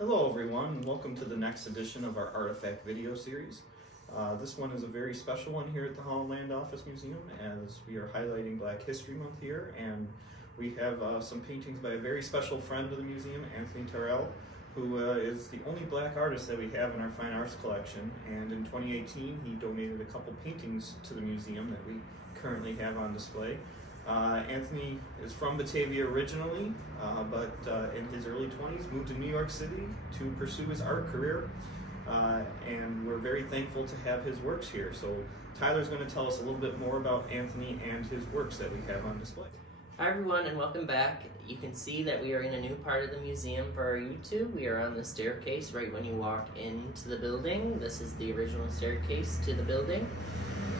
Hello everyone, and welcome to the next edition of our Artifact video series. This one is a very special one here at the Holland Office Museum, as we are highlighting Black History Month here, and we have some paintings by a very special friend of the museum, Anthony Terrell, who is the only Black artist that we have in our fine arts collection. And in 2018 he donated a couple paintings to the museum that we currently have on display. Anthony is from Batavia originally, but in his early 20s moved to New York City to pursue his art career, and we're very thankful to have his works here. So Tyler's going to tell us a little bit more about Anthony and his works that we have on display. Hi everyone, and welcome back. You can see that we are in a new part of the museum for our YouTube. We are on the staircase right when you walk into the building. This is the original staircase to the building.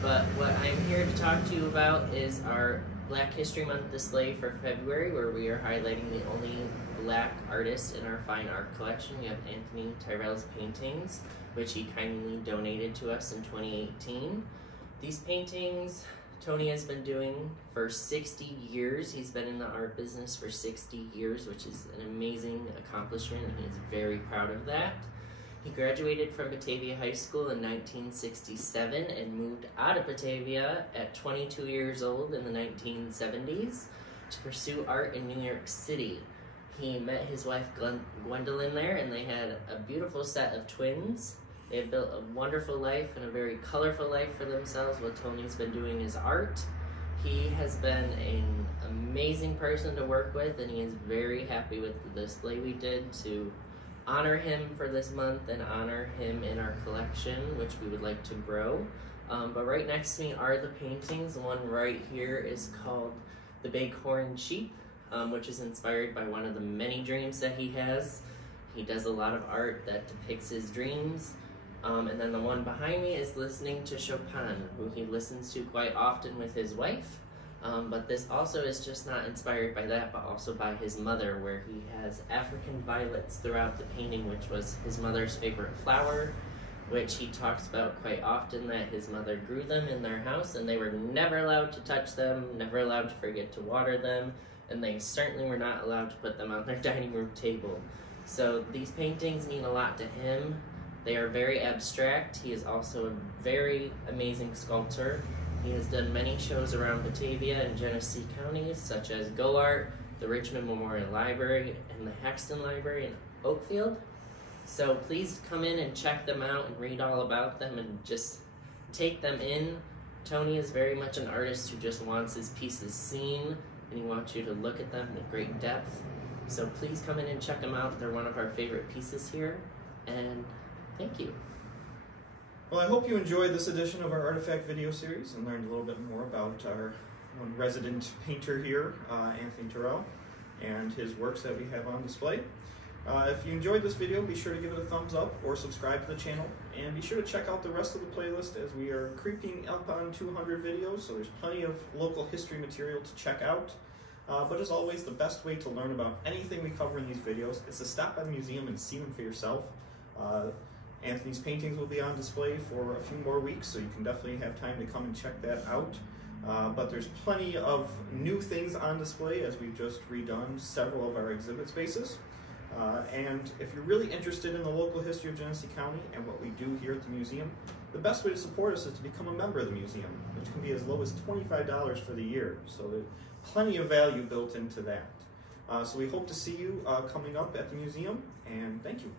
But what I'm here to talk to you about is our Black History Month display for February, where we are highlighting the only Black artist in our fine art collection. We have Anthony Tyrell's paintings, which he kindly donated to us in 2018. These paintings Tony has been doing for 60 years. He's been in the art business for 60 years, which is an amazing accomplishment, and he is very proud of that. He graduated from Batavia High School in 1967 and moved out of Batavia at 22 years old in the 1970s to pursue art in New York City. He met his wife Gwendolyn there, and they had a beautiful set of twins. They have built a wonderful life and a very colorful life for themselves. What Tony's been doing is art. He has been an amazing person to work with, and he is very happy with the display we did to honor him for this month and honor him in our collection, which we would like to grow. But right next to me are the paintings. The one right here is called The Bighorn Sheep, which is inspired by one of the many dreams that he has. He does a lot of art that depicts his dreams. And then the one behind me is listening to Chopin, who he listens to quite often with his wife. But this also is just not inspired by that, but also by his mother, where he has African violets throughout the painting, which was his mother's favorite flower, which he talks about quite often, that his mother grew them in their house and they were never allowed to touch them, never allowed to forget to water them, and they certainly were not allowed to put them on their dining room table. So these paintings mean a lot to him. They are very abstract. He is also a very amazing sculptor. He has done many shows around Batavia and Genesee counties, such as Go Art, the Richmond Memorial Library, and the Haxton Library in Oakfield. So please come in and check them out and read all about them and just take them in. Tony is very much an artist who just wants his pieces seen, and he wants you to look at them in great depth. So please come in and check them out. They're one of our favorite pieces here, and thank you. Well, I hope you enjoyed this edition of our Artifact video series and learned a little bit more about our one resident painter here, Anthony Terrell, and his works that we have on display. If you enjoyed this video, be sure to give it a thumbs up or subscribe to the channel, and be sure to check out the rest of the playlist, as we are creeping up on 200 videos, so there's plenty of local history material to check out. But as always, the best way to learn about anything we cover in these videos is to stop by the museum and see them for yourself. Anthony's paintings will be on display for a few more weeks, so you can definitely have time to come and check that out. But there's plenty of new things on display, as we've just redone several of our exhibit spaces. And if you're really interested in the local history of Genesee County and what we do here at the museum, the best way to support us is to become a member of the museum, which can be as low as $25 for the year. So there's plenty of value built into that. So we hope to see you coming up at the museum, and thank you.